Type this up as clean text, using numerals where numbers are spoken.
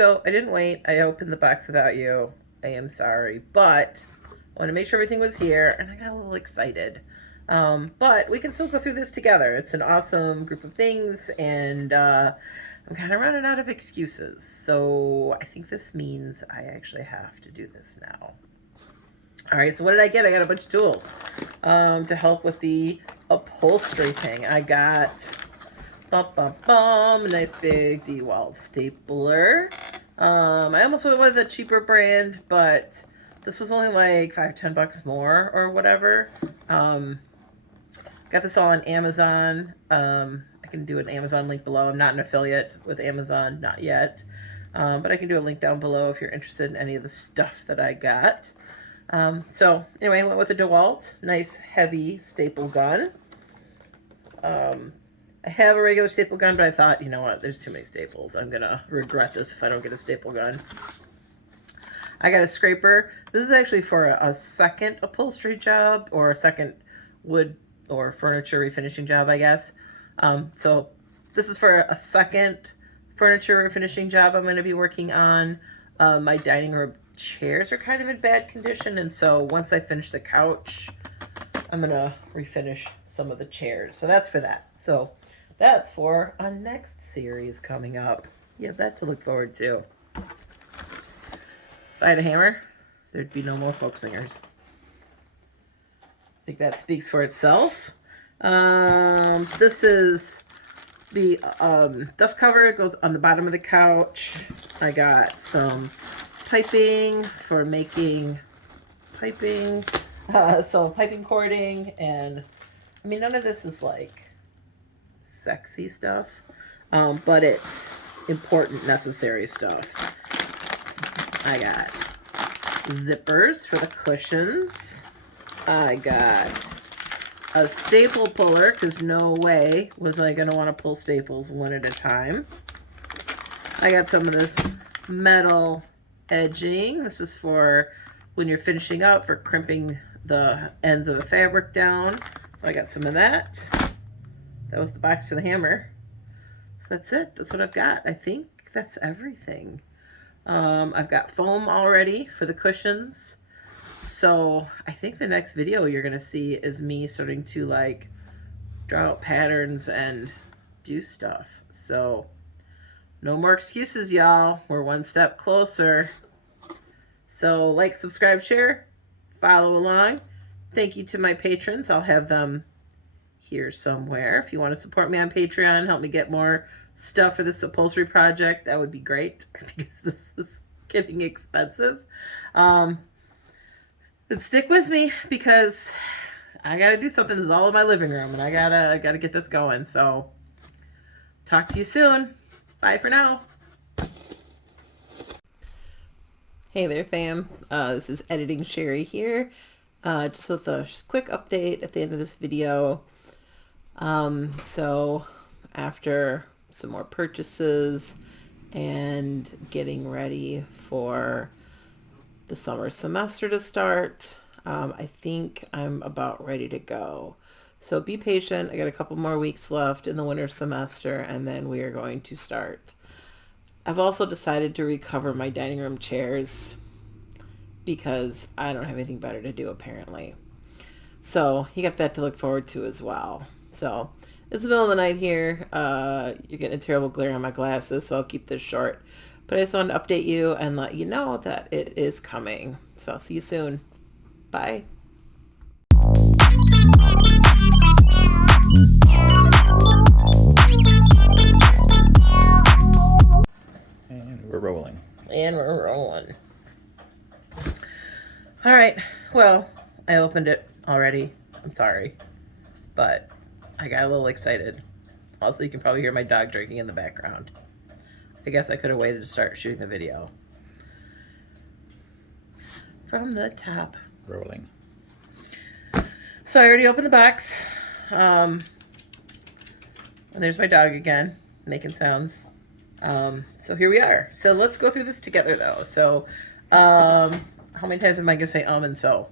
So I didn't wait. I opened the box without you. I am sorry, but I want to make sure everything was here, and I got a little excited. But we can still go through this together. It's an awesome group of things, and I'm kind of running out of excuses. So I think this means I actually have to do this now. All right, so what did I get? I got a bunch of tools to help with the upholstery thing. I got a nice big DeWalt stapler. I almost went with a cheaper brand, but this was only like $5-10 more or whatever. Got this all on Amazon. I can do an Amazon link below. I'm not an affiliate with Amazon, not yet. But I can do a link down below if you're interested in any of the stuff that I got. So anyway, I went with a DeWalt, nice heavy staple gun. I have a regular staple gun, but I thought, you know what, there's too many staples. I'm gonna regret this if I don't get a staple gun. I got a scraper. This is actually for a second upholstery job, or a second wood or furniture refinishing job, I guess. So this is for a second furniture refinishing job I'm going to be working on. My dining room chairs are kind of in bad condition, and so once I finish the couch, I'm going to refinish some of the chairs. So that's for that. So that's for our next series coming up. You have that to look forward to. If I had a hammer, there'd be no more folk singers. I think that speaks for itself. This is the dust cover. It goes on the bottom of the couch. I got some piping for making piping. So piping cording, and I mean, none of this is like sexy stuff, but it's important, necessary stuff. I got zippers for the cushions. I got a staple puller, because no way was I going to want to pull staples one at a time. I got some of this metal edging. This is for when you're finishing up, for crimping the ends of the fabric down. I got some of that. That was the box for the hammer. So that's it. That's what I've got. I think that's everything. I've got foam already for the cushions. So I think the next video you're going to see is me starting to like draw out patterns and do stuff. So no more excuses, y'all. We're one step closer. So like, subscribe, share, follow along. Thank you to my patrons. I'll have them here somewhere. If you want to support me on Patreon, help me get more stuff for this upholstery project, that would be great, because this is getting expensive. But stick with me, because I gotta do something. This is all in my living room, and I gotta get this going. So talk to you soon. Bye for now. Hey there, fam. This is Editing Sherry here, just with a quick update at the end of this video. So after some more purchases and getting ready for the summer semester to start, I think I'm about ready to go. So be patient. I got a couple more weeks left in the winter semester, and then we are going to start. I've also decided to recover my dining room chairs because I don't have anything better to do, apparently. So you got that to look forward to as well. So it's the middle of the night here. You're getting a terrible glare on my glasses, so I'll keep this short. But I just wanted to update you and let you know that it is coming. So I'll see you soon. Bye. And we're rolling. And we're rolling. All right. Well, I opened it already. I'm sorry. But I got a little excited. Also, you can probably hear my dog drinking in the background. I guess I could have waited to start shooting the video. From the top. Rolling. So I already opened the box. And there's my dog again, making sounds. So here we are. So let's go through this together, though. So how many times am I going to say and so?